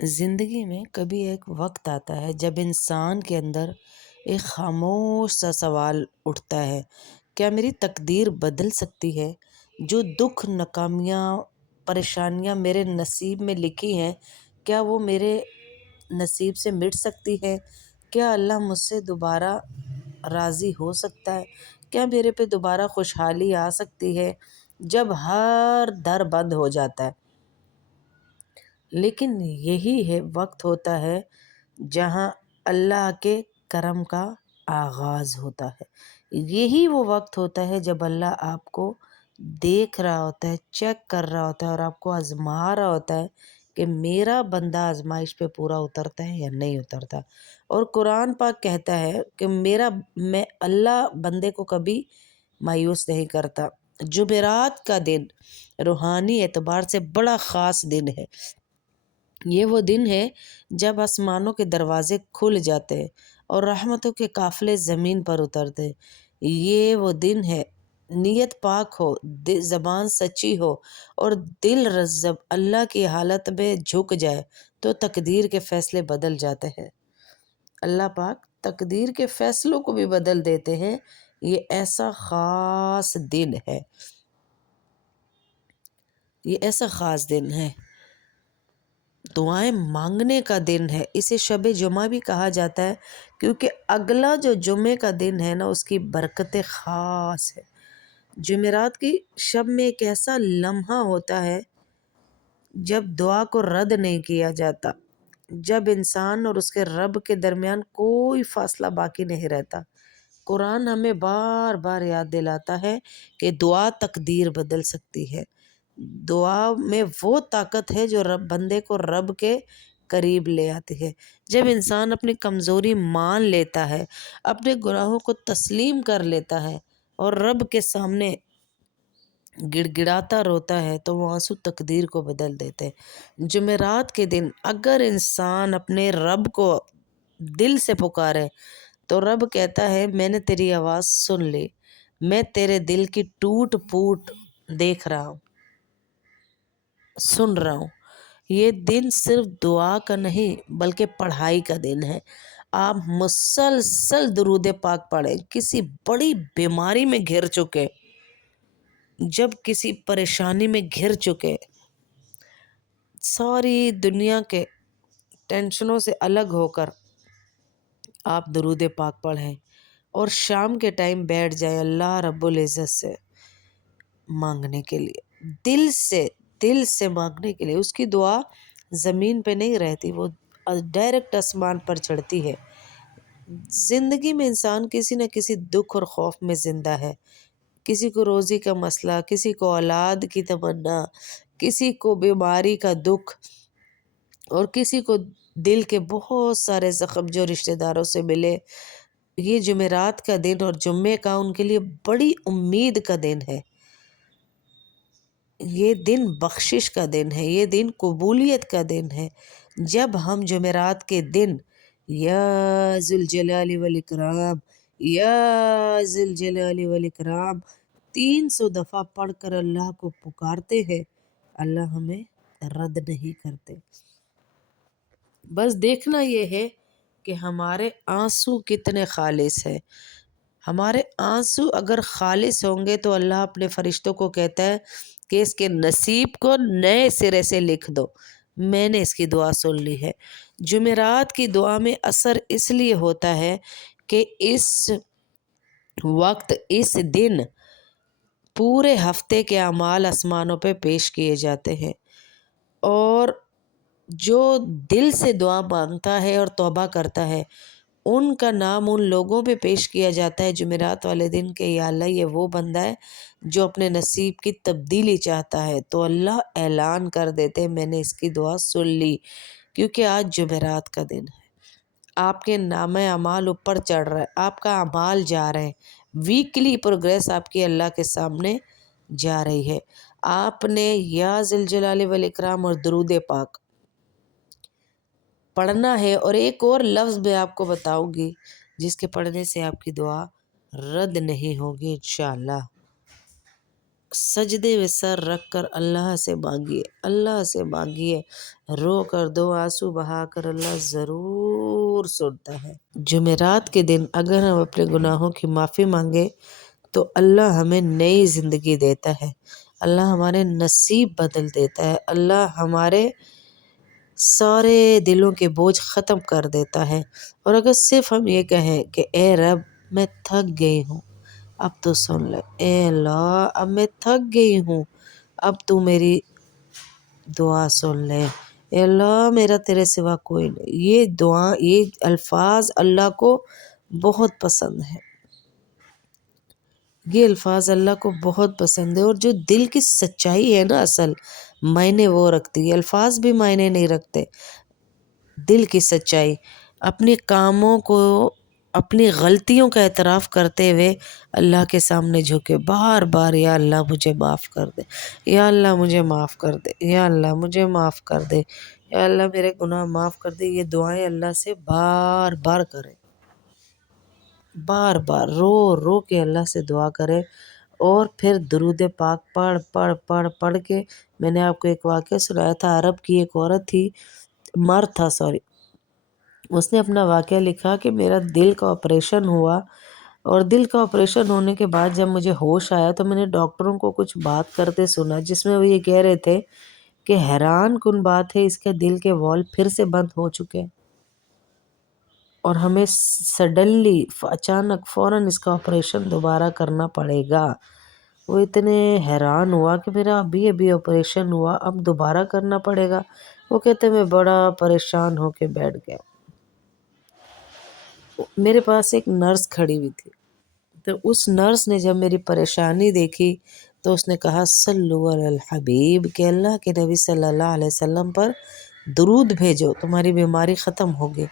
زندگی میں کبھی ایک وقت آتا ہے جب انسان کے اندر ایک خاموش سا سوال اٹھتا ہے، کیا میری تقدیر بدل سکتی ہے؟ جو دکھ، ناکامیاں، پریشانیاں میرے نصیب میں لکھی ہیں، کیا وہ میرے نصیب سے مٹ سکتی ہے؟ کیا اللہ مجھ سے دوبارہ راضی ہو سکتا ہے؟ کیا میرے پہ دوبارہ خوشحالی آ سکتی ہے جب ہر در بند ہو جاتا ہے؟ لیکن یہی ہے وقت ہوتا ہے جہاں اللہ کے کرم کا آغاز ہوتا ہے۔ یہی وہ وقت ہوتا ہے جب اللہ آپ کو دیکھ رہا ہوتا ہے، چیک کر رہا ہوتا ہے اور آپ کو آزما رہا ہوتا ہے کہ میرا بندہ آزمائش پہ پورا اترتا ہے یا نہیں اترتا۔ اور قرآن پاک کہتا ہے کہ میں اللہ بندے کو کبھی مایوس نہیں کرتا۔ جمعرات کا دن روحانی اعتبار سے بڑا خاص دن ہے۔ یہ وہ دن ہے جب آسمانوں کے دروازے کھل جاتے ہیں اور رحمتوں کے قافلے زمین پر اترتے ہیں۔ یہ وہ دن ہے، نیت پاک ہو، زبان سچی ہو اور دل رزب اللہ کی حالت میں جھک جائے تو تقدیر کے فیصلے بدل جاتے ہیں۔ اللہ پاک تقدیر کے فیصلوں کو بھی بدل دیتے ہیں۔ یہ ایسا خاص دن ہے، یہ ایسا خاص دن ہے، دعائیں مانگنے کا دن ہے۔ اسے شب جمعہ بھی کہا جاتا ہے کیونکہ اگلا جو جمعے کا دن ہے نا، اس کی برکتیں خاص ہے۔ جمعرات کی شب میں ایک ایسا لمحہ ہوتا ہے جب دعا کو رد نہیں کیا جاتا، جب انسان اور اس کے رب کے درمیان کوئی فاصلہ باقی نہیں رہتا۔ قرآن ہمیں بار بار یاد دلاتا ہے کہ دعا تقدیر بدل سکتی ہے۔ دعا میں وہ طاقت ہے جو بندے کو رب کے قریب لے آتی ہے۔ جب انسان اپنی کمزوری مان لیتا ہے، اپنے گناہوں کو تسلیم کر لیتا ہے اور رب کے سامنے گڑ گڑاتا روتا ہے تو وہ آنسو تقدیر کو بدل دیتے ہیں۔ جمعرات کے دن اگر انسان اپنے رب کو دل سے پکارے تو رب کہتا ہے میں نے تیری آواز سن لی، میں تیرے دل کی ٹوٹ پوٹ دیکھ رہا ہوں، سن رہا ہوں۔ یہ دن صرف دعا کا نہیں بلکہ پڑھائی کا دن ہے۔ آپ مسلسل درود پاک پڑھیں۔ کسی بڑی بیماری میں گھر چکے، جب کسی پریشانی میں گھر چکے، ساری دنیا کے ٹینشنوں سے الگ ہو کر آپ درود پاک پڑھیں اور شام کے ٹائم بیٹھ جائیں اللہ رب العزت سے مانگنے کے لیے، دل سے مانگنے کے لیے۔ اس کی دعا زمین پہ نہیں رہتی، وہ ڈائریکٹ آسمان پر چڑھتی ہے۔ زندگی میں انسان کسی نہ کسی دکھ اور خوف میں زندہ ہے۔ کسی کو روزی کا مسئلہ، کسی کو اولاد کی تمنا، کسی کو بیماری کا دکھ اور کسی کو دل کے بہت سارے زخم جو رشتہ داروں سے ملے۔ یہ جمعرات کا دن اور جمعے کا ان کے لیے بڑی امید کا دن ہے۔ یہ دن بخشش کا دن ہے، یہ دن قبولیت کا دن ہے۔ جب ہم جمعرات کے دن یا ذوالجلال والاکرام، یا ذوالجلال والاکرام 300 دفعہ پڑھ کر اللہ کو پکارتے ہیں، اللہ ہمیں رد نہیں کرتے۔ بس دیکھنا یہ ہے کہ ہمارے آنسو کتنے خالص ہیں۔ ہمارے آنسو اگر خالص ہوں گے تو اللہ اپنے فرشتوں کو کہتا ہے کہ اس کے نصیب کو نئے سرے سے لکھ دو، میں نے اس کی دعا سن لی ہے۔ جمعرات کی دعا میں اثر اس لیے ہوتا ہے کہ اس وقت، اس دن پورے ہفتے کے اعمال آسمانوں پہ پیش کیے جاتے ہیں، اور جو دل سے دعا مانگتا ہے اور توبہ کرتا ہے ان کا نام ان لوگوں پہ پیش کیا جاتا ہے جمعرات والے دن کہ یا اللہ یہ وہ بندہ ہے جو اپنے نصیب کی تبدیلی چاہتا ہے، تو اللہ اعلان کر دیتے میں نے اس کی دعا سن لی، کیونکہ آج جمعرات کا دن ہے۔ آپ کے نام اعمال اوپر چڑھ رہا ہے، آپ کا اعمال جا رہے ہیں، ویکلی پروگریس آپ کی اللہ کے سامنے جا رہی ہے۔ آپ نے یا ذوالجلال والاکرام اور درود پاک پڑھنا ہے، اور ایک اور لفظ میں آپ کو بتاؤں گی جس کے پڑھنے سے آپ کی دعا رد نہیں ہوگی انشاءاللہ۔ سجدے میں سر رکھ کر اللہ سے مانگیے، اللہ سے مانگیے، رو کر دو آنسو بہا کر، اللہ ضرور سنتا ہے۔ جمعرات کے دن اگر ہم اپنے گناہوں کی معافی مانگے تو اللہ ہمیں نئی زندگی دیتا ہے، اللہ ہمارے نصیب بدل دیتا ہے، اللہ ہمارے سارے دلوں کے بوجھ ختم کر دیتا ہے۔ اور اگر صرف ہم یہ کہیں کہ اے رب میں تھک گئی ہوں، اب تو سن لے، اے اللہ اب میں تھک گئی ہوں، اب تو میری دعا سن لے، اے اللہ میرا تیرے سوا کوئی نہیں، یہ دعا، یہ الفاظ اللہ کو بہت پسند ہے، یہ الفاظ اللہ کو بہت پسند ہے۔ اور جو دل کی سچائی ہے نا، اصل معنی وہ رکھتی ہے، الفاظ بھی معنی نہیں رکھتے۔ دل کی سچائی، اپنے کاموں کو، اپنی غلطیوں کا اعتراف کرتے ہوئے اللہ کے سامنے جھکے بار بار، یا اللہ مجھے معاف کر دے، یا اللہ مجھے معاف کر دے، یا اللہ مجھے معاف کر دے، یا اللہ میرے گناہ معاف کر دے۔ یہ دعائیں اللہ سے بار بار کریں، بار بار رو رو کے اللہ سے دعا کریں۔ اور پھر درود پاک پڑھ پڑھ پڑھ پڑھ کے، میں نے آپ کو ایک واقعہ سنایا تھا، عرب کی ایک عورت تھی، مرد تھا سوری، اس نے اپنا واقعہ لکھا کہ میرا دل کا آپریشن ہوا، اور دل کا آپریشن ہونے کے بعد جب مجھے ہوش آیا تو میں نے ڈاکٹروں کو کچھ بات کرتے سنا، جس میں وہ یہ کہہ رہے تھے کہ حیران کن بات ہے، اس کے دل کے والو پھر سے بند ہو چکے ہیں، اور ہمیں سڈنلی، اچانک فوراً اس کا آپریشن دوبارہ کرنا پڑے گا۔ وہ اتنے حیران ہوا کہ میرا ابھی آپریشن ہوا، اب دوبارہ کرنا پڑے گا۔ وہ کہتے میں بڑا پریشان ہو کے بیٹھ گیا۔ میرے پاس ایک نرس کھڑی ہوئی تھی، تو اس نرس نے جب میری پریشانی دیکھی تو اس نے کہا صلو علی الحبیب، کہ اللہ کے نبی صلی اللہ علیہ وسلم پر درود بھیجو، تمہاری بیماری ختم ہوگی۔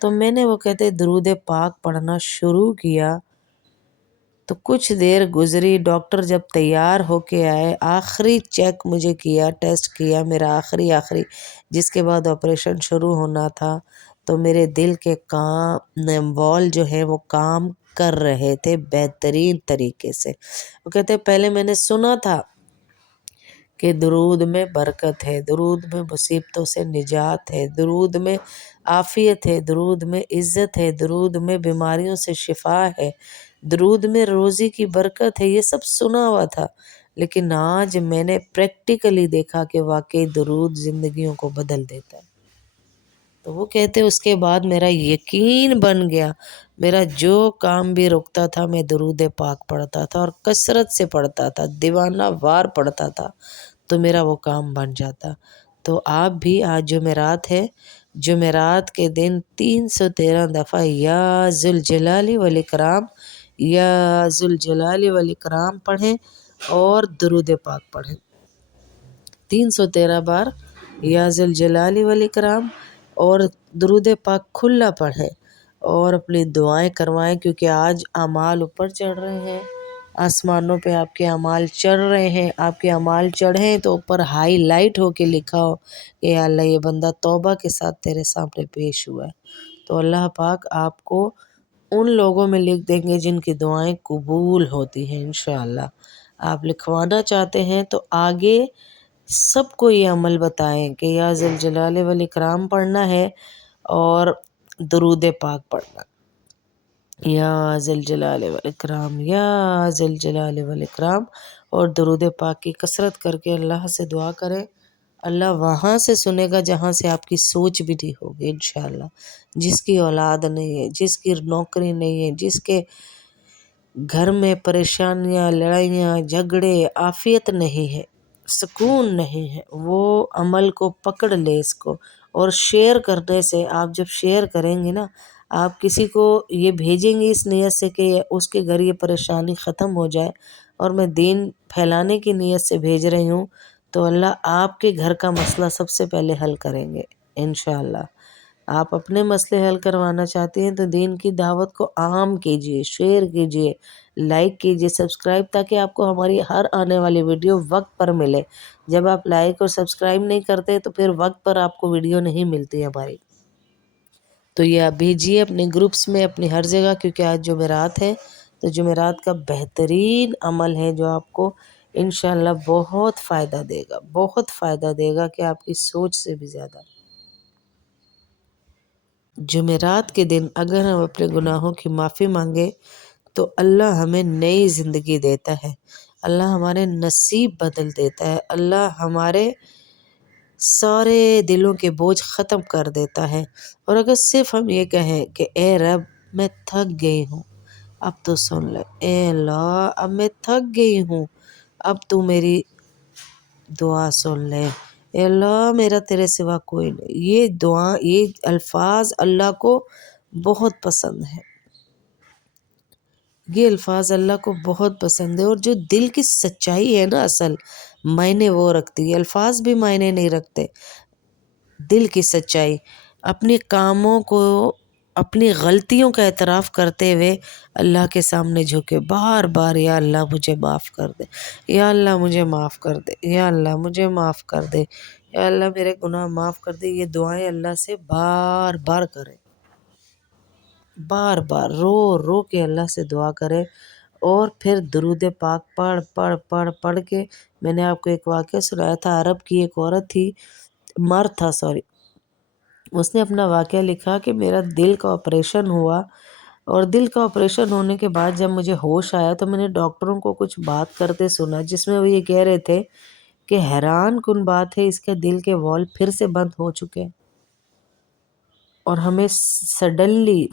تو میں نے، وہ کہتے، درود پاک پڑھنا شروع کیا، تو کچھ دیر گزری، ڈاکٹر جب تیار ہو کے آئے، آخری چیک مجھے کیا، ٹیسٹ کیا میرا آخری جس کے بعد آپریشن شروع ہونا تھا، تو میرے دل کے وال جو ہے وہ کام کر رہے تھے بہترین طریقے سے۔ وہ کہتے پہلے میں نے سنا تھا کہ درود میں برکت ہے، درود میں مصیبتوں سے نجات ہے، درود میں عافیت ہے، درود میں عزت ہے، درود میں بیماریوں سے شفا ہے، درود میں روزی کی برکت ہے، یہ سب سنا ہوا تھا، لیکن آج میں نے پریکٹیکلی دیکھا کہ واقعی درود زندگیوں کو بدل دیتا ہے۔ تو وہ کہتے اس کے بعد میرا یقین بن گیا، میرا جو کام بھی رکتا تھا میں درود پاک پڑھتا تھا، اور کثرت سے پڑھتا تھا، دیوانہ وار پڑھتا تھا، تو میرا وہ کام بن جاتا۔ تو آپ بھی، آج جمعرات ہے، جمعرات کے دن 313 دفعہ یا ذوالجلال والاکرام، یا ذوالجلال والاکرام پڑھیں، اور درود پاک پڑھیں 313 بار، یا ذوالجلال والاکرام، اور درود پاک کھلا پڑھیں، اور اپنی دعائیں کروائیں، کیونکہ آج اعمال اوپر چڑھ رہے ہیں، آسمانوں پہ آپ کے اعمال چڑھ رہے ہیں، آپ کے اعمال چڑھیں تو اوپر ہائی لائٹ ہو کے لکھا ہو کہ یا اللہ یہ بندہ توبہ کے ساتھ تیرے سامنے پیش ہوا ہے، تو اللہ پاک آپ کو ان لوگوں میں لکھ دیں گے جن کی دعائیں قبول ہوتی ہیں انشاءاللہ۔ آپ لکھوانا چاہتے ہیں تو آگے سب کو یہ عمل بتائیں کہ یا ذوالجلال والاکرام پڑھنا ہے، اور درود پاک پڑھنا، یا ذوالجلال والاکرام، یا ذوالجلال والاکرام، اور درود پاک کی کثرت کر کے اللہ سے دعا کریں، اللہ وہاں سے سنے گا جہاں سے آپ کی سوچ بھی نہیں ہوگی انشاءاللہ۔ جس کی اولاد نہیں ہے، جس کی نوکری نہیں ہے، جس کے گھر میں پریشانیاں، لڑائیاں، جھگڑے، عافیت نہیں ہے، سکون نہیں ہے، وہ عمل کو پکڑ لے اس کو، اور شیئر کرنے سے، آپ جب شیئر کریں گے نا، آپ کسی کو یہ بھیجیں گے اس نیت سے کہ اس کے گھر یہ پریشانی ختم ہو جائے، اور میں دین پھیلانے کی نیت سے بھیج رہی ہوں، تو اللہ آپ کے گھر کا مسئلہ سب سے پہلے حل کریں گے انشاءاللہ۔ آپ اپنے مسئلے حل کروانا چاہتے ہیں تو دین کی دعوت کو عام کیجئے، شیئر کیجئے، لائک کیجئے، سبسکرائب، تاکہ آپ کو ہماری ہر آنے والی ویڈیو وقت پر ملے۔ جب آپ لائک اور سبسکرائب نہیں کرتے تو پھر وقت پر آپ کو ویڈیو نہیں ملتی ہماری۔ تو یہ آپ بھیجیے اپنے گروپس میں، اپنی ہر جگہ، کیونکہ آج جمعرات ہے، تو جمعرات کا بہترین عمل ہے جو آپ کو انشاءاللہ بہت فائدہ دے گا، بہت فائدہ دے گا کہ آپ کی سوچ سے بھی زیادہ۔ جمعرات کے دن اگر ہم اپنے گناہوں کی معافی مانگے تو اللہ ہمیں نئی زندگی دیتا ہے، اللہ ہمارے نصیب بدل دیتا ہے، اللہ ہمارے سارے دلوں کے بوجھ ختم کر دیتا ہے۔ اور اگر صرف ہم یہ کہیں کہ اے رب میں تھک گئی ہوں، اب تو سن لے، اے اللہ اب میں تھک گئی ہوں، اب تو میری دعا سن لے، اے اللہ میرا تیرے سوا کوئی نہیں، یہ دعا، یہ الفاظ اللہ کو بہت پسند ہے، یہ الفاظ اللہ کو بہت پسند ہے۔ اور جو دل کی سچائی ہے نا، اصل معنی وہ رکھتی ہے، الفاظ بھی معنی نہیں رکھتے۔ دل کی سچائی، اپنے کاموں کو، اپنی غلطیوں کا اعتراف کرتے ہوئے اللہ کے سامنے جھکے بار بار، یا اللہ مجھے معاف کر دے، یا اللہ مجھے معاف کر دے، یا اللہ مجھے معاف کر دے، یا اللہ میرے گناہ معاف کر دے۔ یہ دعائیں اللہ سے بار بار کریں، بار بار رو رو کے اللہ سے دعا کریں۔ اور پھر درود پاک پڑھ پڑھ پڑھ پڑھ کے، میں نے آپ کو ایک واقعہ سنایا تھا، عرب کی ایک عورت تھی، مرد تھا سوری، اس نے اپنا واقعہ لکھا کہ میرا دل کا آپریشن ہوا، اور دل کا آپریشن ہونے کے بعد جب مجھے ہوش آیا تو میں نے ڈاکٹروں کو کچھ بات کرتے سنا، جس میں وہ یہ کہہ رہے تھے کہ حیران کن بات ہے، اس کے دل کے وال پھر سے بند ہو چکے ہیں، اور ہمیں سڈنلی